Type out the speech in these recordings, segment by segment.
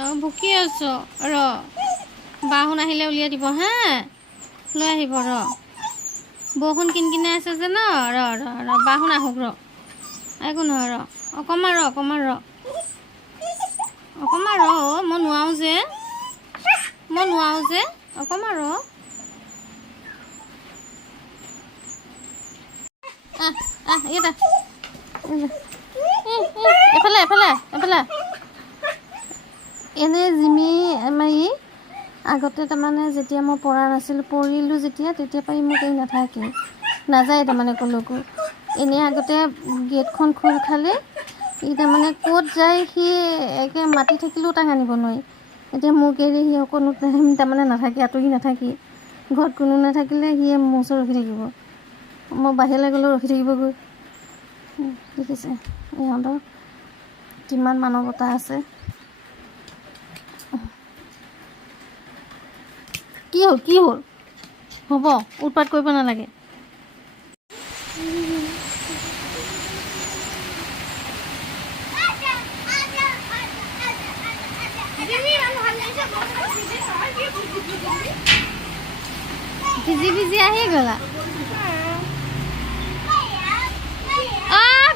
ভুকি আছো ৰ বাহন আহিলে উলিয়াই দিব হা লৈ আহিব ৰ বৰষুণ কিনকিনাই আছে যে ন ৰ ৰ ৰ বাহন আহক ৰ একো নহয় ৰ অকণমান ৰ অকণমান ৰ অকণমান ৰ মই নোৱাৰো যে অকণমান ৰ ইয়াতে এফালে এফালে এফালে এনে জিমি মাৰি আগতে তাৰমানে যেতিয়া মই পৰা নাছিলোঁ পৰিলোঁ যেতিয়া তেতিয়া পাৰি মোক এই নাথাকে নাযায় তাৰমানে ক'লৈকো এনেই আগতে গেটখন খোল খালে ই তাৰমানে ক'ত যায় সি একে মাতি থাকিলেও তাক আনিব নোৱাৰি এতিয়া মোক এৰি সি অকণো তাৰমানে নাথাকে আঁতৰি নাথাকি ঘৰত কোনো নাথাকিলে সিয়ে মোৰ ওচৰত ৰখি থাকিব মই বাহিৰলৈ গ'লেও ৰখি থাকিবগৈ দেখিছে ইহঁতৰ কিমান মানৱতা আছে কি হ'ল হ'ব উৎপাত কৰিব নালাগে ভিজি আহি গ'লা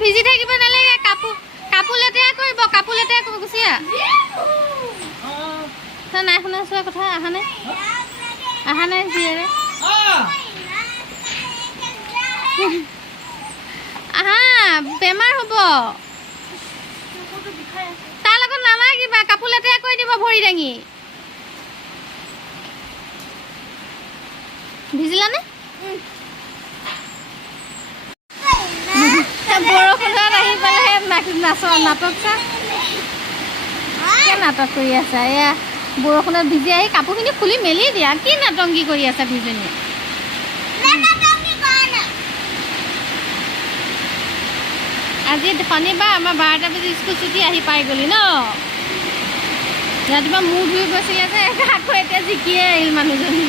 ভিজি থাকিব নালাগে কাপোৰ লেতেৰা কৰিব গুচি নাই শুনা চোৱা কথা অহা নাই জীয়েৰে আহা বেমাৰ হ'ব তাৰ লগত নালাগিবা কাপোৰ লেতেৰা কৰি দিব ভৰি দাঙি ভিজিলানে বৰষুণত আহি পেলাই নাটক কৰি আছা এয়া বৰষুণত ভিজি আহি কাপোৰখিনি খুলি মেলি দিয়া কি নাটংকি কৰি আছা দুজনী আজি শনিবাৰ আমাৰ 12টা বাজি স্কুল ছুটি আহি পাই গ'লি ন ৰাতিপুৱা মূৰ ধুই গৈছিলে যে আকৌ এতিয়া জিকিয়ে আহিল মানুহজনী